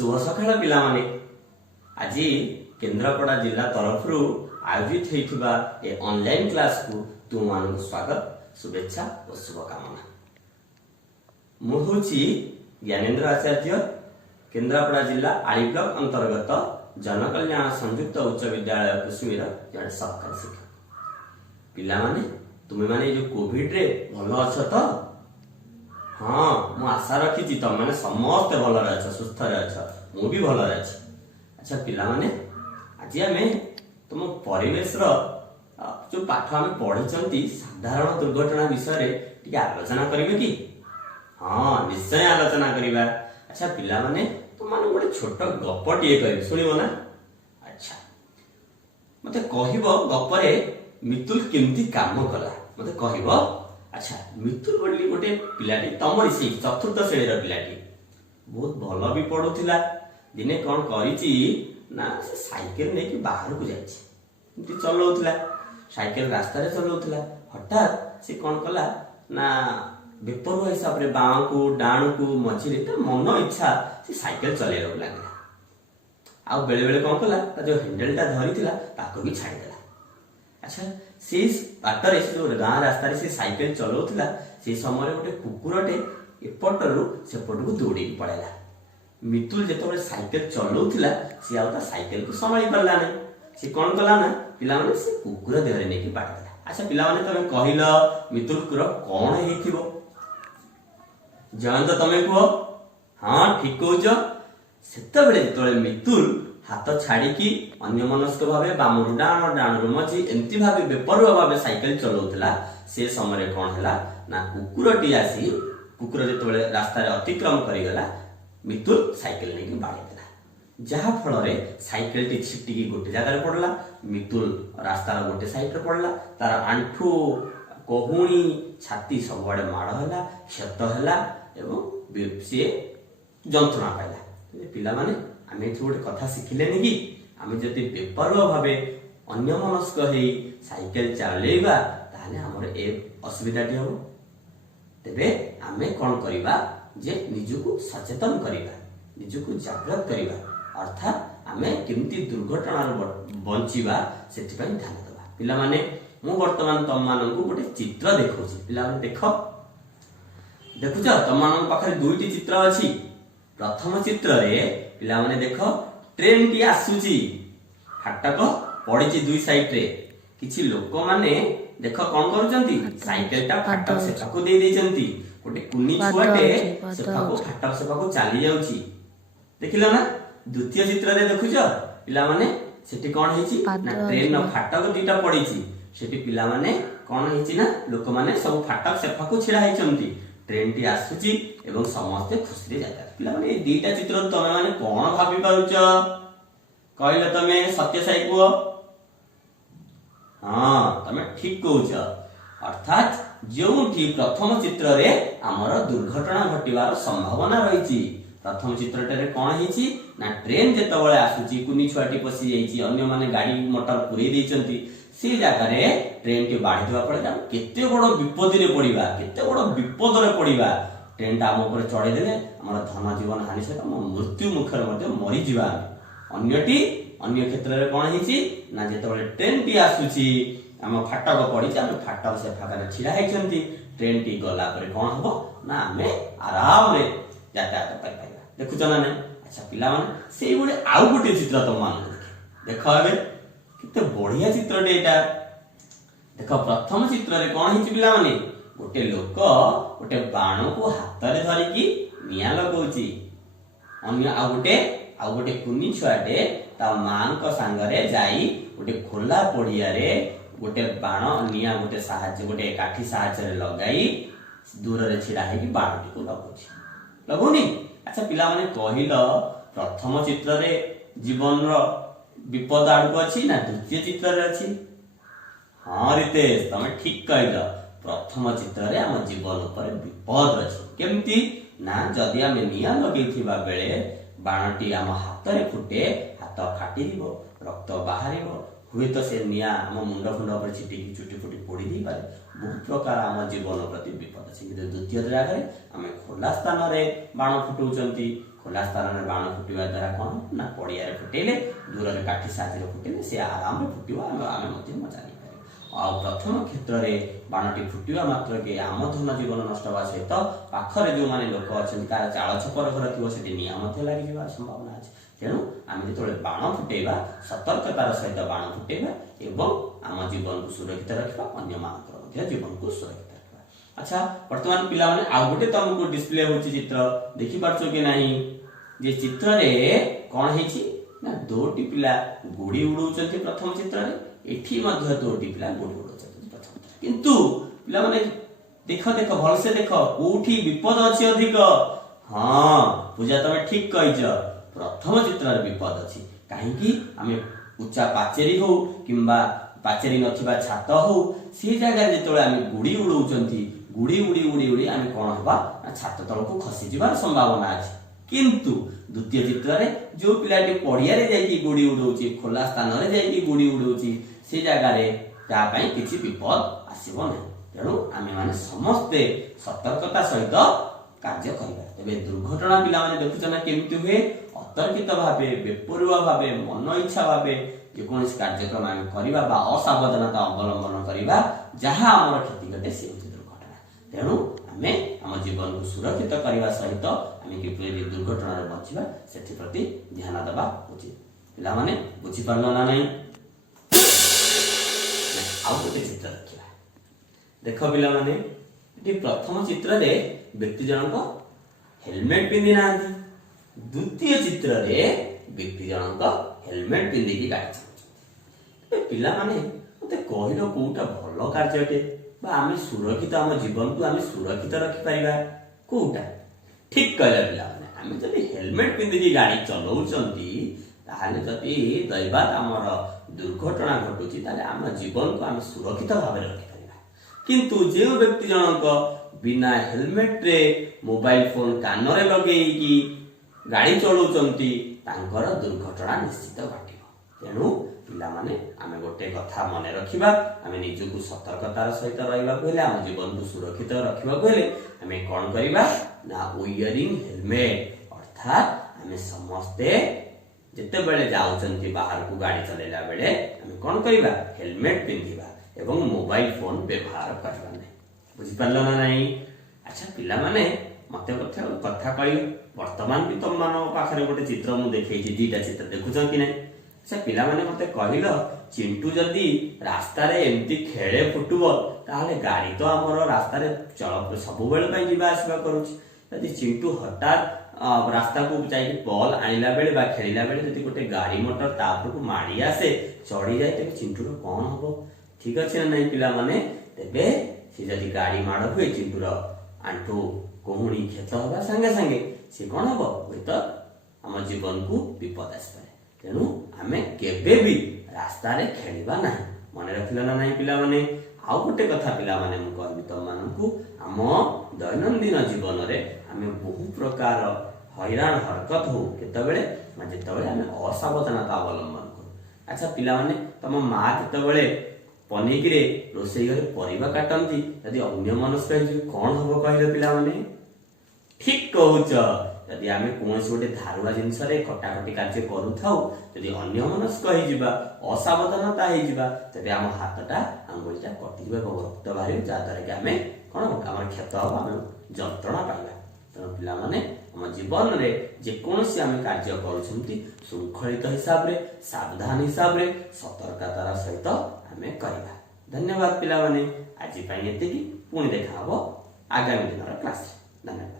शुभ सकाळ पिलामाने आज केन्द्रापड़ा जिला तरफ आयोजित होता ए ऑनलाइन क्लास को तुम मान स्वागत शुभेच्छा और शुभकामना। मुझे ज्ञानेन्द्र आचार्य केन्द्रापड़ा जिला आली ब्लॉक अंतर्गत जनकल्याण संयुक्त उच्च विद्यालय कुसुमीर जड़े सरकारी शिक्षक। पिलामाने तुम माने जो कोविड रे भल अछ तो? हाँ मु आशा रखी तुम मैंने समस्ते भल सुस्थ मु भी भल अच्छी। अच्छा पिला माने आज आम तुम परिवेश जो पाठ आम पढ़ी साधारण दुर्घटना विषय टे आलोचना करेंगे कि? हाँ निश्चय आलोचना करवा। अच्छा पिला माने तुम मान गोटे छोट गपटे कह शुणव ना? अच्छा मत कह गपरे मितुल केमती काम कला मत कह। अच्छा मितुल बोली गोटे पिलाटी तमरी से चतुर्थ श्रेणी पिलाटी बहुत भल भी पढ़ुला। दिने कौन करी ना से साइकेल नहीं कि बाहर को जाइए चलाऊला साइकेल रास्तार चलाऊला हठात से कौन कला ना बेपरुआ हिसाब से बाँ को डाण को मझे मन इच्छा से साइकेल चलैया लगे। आउ बेले बेले कौन कला जो हैंडल टा धरी भी छाड़देला। अच्छा से बाटर से जो गाँ रास्तार से साइकेल चलाऊला से समय गोटे कुकुरटे एपटू सेपट को दौड़ी पड़ेगा। मितुल जो साइकेल चलाऊला सी आ साइकेल को संभाली पारा ना सी कौन कला ना पिला माने से कुकुर देहरे नहीं बाड़देला। अच्छा पिला माने तमे कहल मितुल कुकुर कौन हो जयंत तमे कह? हाँ ठीक कह। सेतबेले जो मितुल हाथ छाड़ी अन्यमनस्क भाव बामरू डाण डाणु मझी एमती भाव बेपरुआ भाव साइकेल चलाऊला से समय कौन है ना कुकुरटी आसी कुकुर जो रास्तार अतिक्रम करगला मितुल साइकेल नहीं बाड़देला जहा फल साइकेल टी छिटिकी गोटे जगह पड़ला। मितुल रास्तार गोटे साइड पड़ला तार आंठू कहुणी छाती सबुआड़े माड़ है क्षत है सी जंत्रणा पाइला। पिला माने आम ये गोटे कथा शिखिले कि आम जदि बेपरुआ भाव अन्यमनस्क हो साइकेल चलैबा ताहले हमर ए असुविधाटी हम तेबे आमे कौन करिबा जे निजको सचेतन करिबा निजको जागृत करिबा अर्थात आमे केमती दुर्घटना बंचिबा सेति पय ध्यान देबा। पिला माने मु वर्तमान तम माननकु गोटे चित्र देखौछि। पिला माने देखो देखुछ तम मानन पाखरे दुईटी चित्र अछि। प्रथम चित्र रे पिला माने देखो ट्रेन टी आसुची फाटक पड़िची दुई साइड रे किछि लोक माने देखो कौन करूचंती साइकेल टा फाटक से चाकू दे देचंती गोटे कुनी छुआटे से फाटक से चली जाउची देखिलो ना। द्वितीय चित्र रे देखुछ पिला माने सेठी कौन हेची ना ट्रेन न फाटक दुईटा पड़िची सेठी पिला माने कौन हेची ना लोक माने सब फाटक से फाकू छिड़ा हेचंती ट्रेन टी आसुची एवं समस्त खुशी रे जाता। पिला माने ए दुईटा चित्र तमे माने कौन भाबी पाउछ कहले तमे सत्य साई को? हाँ तमे ठीक कहूच। अर्थात जो प्रथम चित्र रे आमर दुर्घटना घटिवार संभावना रही। प्रथम चित्रटे कौन है ना ट्रेन जेतबळे आसुची कुनी छुआटी पसी जाइछि अन्य माने गाड़ी मोटर पुरै दैछंती से जगह रे ट्रेन टी बाढ़ी देवा पड़े हम केते बड़ विपद रे पड़िबा केते बड़ विपद रे पड़िबा ट्रेन टा हम ऊपर चढ़े देले हमर धन जीवन हानि सहित मृत्यु मुखर मध्ये मरि जीवा। अन्य क्षेत्र रे कौन है ना जेतबळे ट्रेन टी आसुची आम फाटक पड़ी आम फाटक से फाकर छिड़ा होती ट्रेन टी गला पर कौन हम ना आम आराम रे यातायात कर पाइबा देखुच ना नहीं? अच्छा पिला माने से गोटे आउ गोटे चित्र तुम मान देख ए केते बढ़िया चित्रटे एटा देख। प्रथम चित्र रे कौन है पिला माने गोटे लोक गोटे बाण को हाथ रे धरिकी निया लगाउची अन्य आउ गोटे कुनी छुआटे ता मां को सांगरे जाई गोटे खोला पड़िया रे गोटे बाण निया गोटे साहाଯ୍य गोटे काठी साहाଯ୍य लगाई दूर रे छिड़ा है कि बाणटी को लगौनी। अच्छा पिला माने कहिल प्रथम चित्र रे जीवन रो विपद आड़को अछि ना द्वितीय चित्र रे अछि? हाँ रितेश तमे ठीक कहिल प्रथम चित्र रे हम जीवन ऊपर विपद अछि केमती ना जदि आमे निया लगेथिबा बेले बाणटी आम हाथ रे फुटे हाथ फाटी दिबो रक्त बाहरिबो हुए तो से निया आम मुंड फुंड पर छिटिकी चुटी फुटी पोड़ी दी पारे बहुत प्रकार आम जीवन प्रति विपद अच्छे। द्वितीय जगह आम खोला स्थान रे बाण फुटाऊँ खोला स्थान में बाण फुटिवा द्वारा कौन ना पड़िया फुटेले दूर में काठी साहाଯ୍य फुटेले से आराम फुटिव आम मजा नहीं पार। प्रथम क्षेत्र में बाणटी फुटिवा मात्र के आम धन जीवन नष्ट होगा सहित पाखरे जो माने लोक अच्छा कार चाल छपर घर थी निआ लगी संभावना अच्छे। तेणु आम जो बाण फुटेबा सतर्कतार सहित बाण फुटेबा एवं आम जीवन को सुरक्षित रखा अन्य जीवन को सुरक्षित। अच्छा वर्तमान पिला माने आ गोटे तुमको डिस्प्ले होची चित्र देखि पारछो कि नाही जे चित्र रे कोन हेची ना दोटी पिला गुडी उडौचंती प्रथम चित्र रे एठी मध्य दोटी पिला गुडी उडौचंती प्रथम किंतु पिला माने देख भल से देख कोठी विपद अछि अधिक। हां पूजा तमे ठीक कहिछ प्रथम चित्र रे विपद अछि काहे कि आमे उच्चा पाचेरी हो किंबा पाचेरी नथिबा छात हो से जगह जेतोळे आमे गुडी उडौचंती गुड़ी उड़ी उड़ी उड़ी आम कौन होगा छात तल को खसी जावार संभावना अच्छे। किंतु द्वितीय चित्र रे जो पिलाटी पड़िया रे जाई गुड़ी उड़ौची खोला स्थान रे जाई गुड़ी उड़ौची से जगह रे ता पई किछि विपद आसीबो नै। तेणु आमे माने समस्ते सतर्कता सहित कार्य करिबा। तबे दुर्घटना पिला माने देखुछना केमिति हुए अतर्कित भाबे बेपरुआ भाबे मन इच्छा भाबे जे कोनस कार्यक्रम आमे करिबा बा असावधानता अवलंबन करिबा जहां हमर क्षति घटे से तेणु आमे आम जीवन को सुरक्षित करने सहित आम किपरि दुर्घटना बचवा से प्रति ध्यान देवा उचित। पिला माने बुझी पारल ना नहीं आउ गोटे चित्र देखा देख पिला माने प्रथम चित्र रे व्यक्ति जनक हेलमेट पिंधि ना द्वितीय चित्र रे व्यक्ति जनक हेलमेट पिंधि गाड़ी चलाउछथि। पिला माने मते कहिलो कोउटा भलो कार्यटे बा आमे सुरक्षित आम जीवन को आमे सुरक्षित रखि परिबा कोउटा ठीक कहला पिला माने आमे जदि हेलमेट पिंधि गाड़ी चलाउचंती ताहाले जदि दैवात हमर दुर्घटना घटुची ताले आम जीवन को आमे सुरक्षित भाबे रखि परिबा। किंतु जे व्यक्ति जनक बिना हेलमेट रे मोबाइल फोन कान रे लगेई की गाड़ी चलाउचंती तांकर दुर्घटना निश्चित घटिबो। तेणु पिला माने आमे गोटे कथा मने रखिबा आमे निजु को सतर्कतार सहित रहिबा कहले आम जीवन को सुरक्षित रखिबा कहले आमे कोन करिबा ना वेयरिंग हेलमेट अर्थात आमे समस्ते जते बेले जाउचंती बाहर को गाड़ी चलेला बेले आमे कोन करिबा हेलमेट पिंधिबा एवं मोबाइल फोन व्यवहार करबा नै। बुझि पारलो ना नहीं। अच्छा पिला माने मते कथा कहि वर्तमान भी तुम मानो पाखरे गोटे चित्र मु देखैछि दीटा चित्र देखुछन कि नै। अच्छा पिला माने मते कहिलो चिंटू जदी रास्ता रे एमती खेळे फुटबॉल ताले गाड़ी तो हमर रास्ता रे चल सब बेले पई जीवा आसीबा करूछि जदी चिंटू हठात रास्ता को जाई बॉल आइला बेले बा खेलिला बेले जदी गोटे गाड़ी मोटर तापर को मारी आसे चढ़ी जाय तबे चिंटू रो कोन हबो ठीक अछि ना नहीं पिला माने तबे से जदी गाड़ी माड हुए चिंटू रो आंठू कोहुणी क्षत होगा संगे संगे से कोन हबो होय तो हम जीवन को विपद आसे। तेणु आमे केबे भी रास्ता रे खेलिबा नाही मने रखिला ना नाही पिला माने। आउ गोटे कथा पिला माने मु कहबी त मानकु हम दैनंदिन जीवन रे आमे बहु प्रकार हैरान हरकत हो केतबेले जेतबेले आमे असावधानता अवलंबन करू। अच्छा पिला माने तम मां केतबेले पनीकी रे रोसई घरे परिबा काटंती यदि अन्य मनस्क कोन हबो कहले पिला माने ठीक कहूच यदि आमे कोनसे गोटे धारुआ जिनस रे कटाकटी कार्य करू थाउ यदि अन्य मनस्क होई जिबा असावधानता होई जिबा तबे हम हातटा अंगुलीटा कटि जिबा रक्त बाहरी जा द्वारा कि आमे कोन हमर क्षत हो आमे जंत्रणा पाइबा। तेणु पिला माने हम जीवन रे जे कोनसे आमे कार्य करूछंती शृंखलित हिसाब रे सावधान हिसाब रे सतर्कतार सहित आमे करिबा। धन्यवाद पिला माने आज पई एतिकी पुणी देखा हबो आगामी दिन क्लास। धन्यवाद।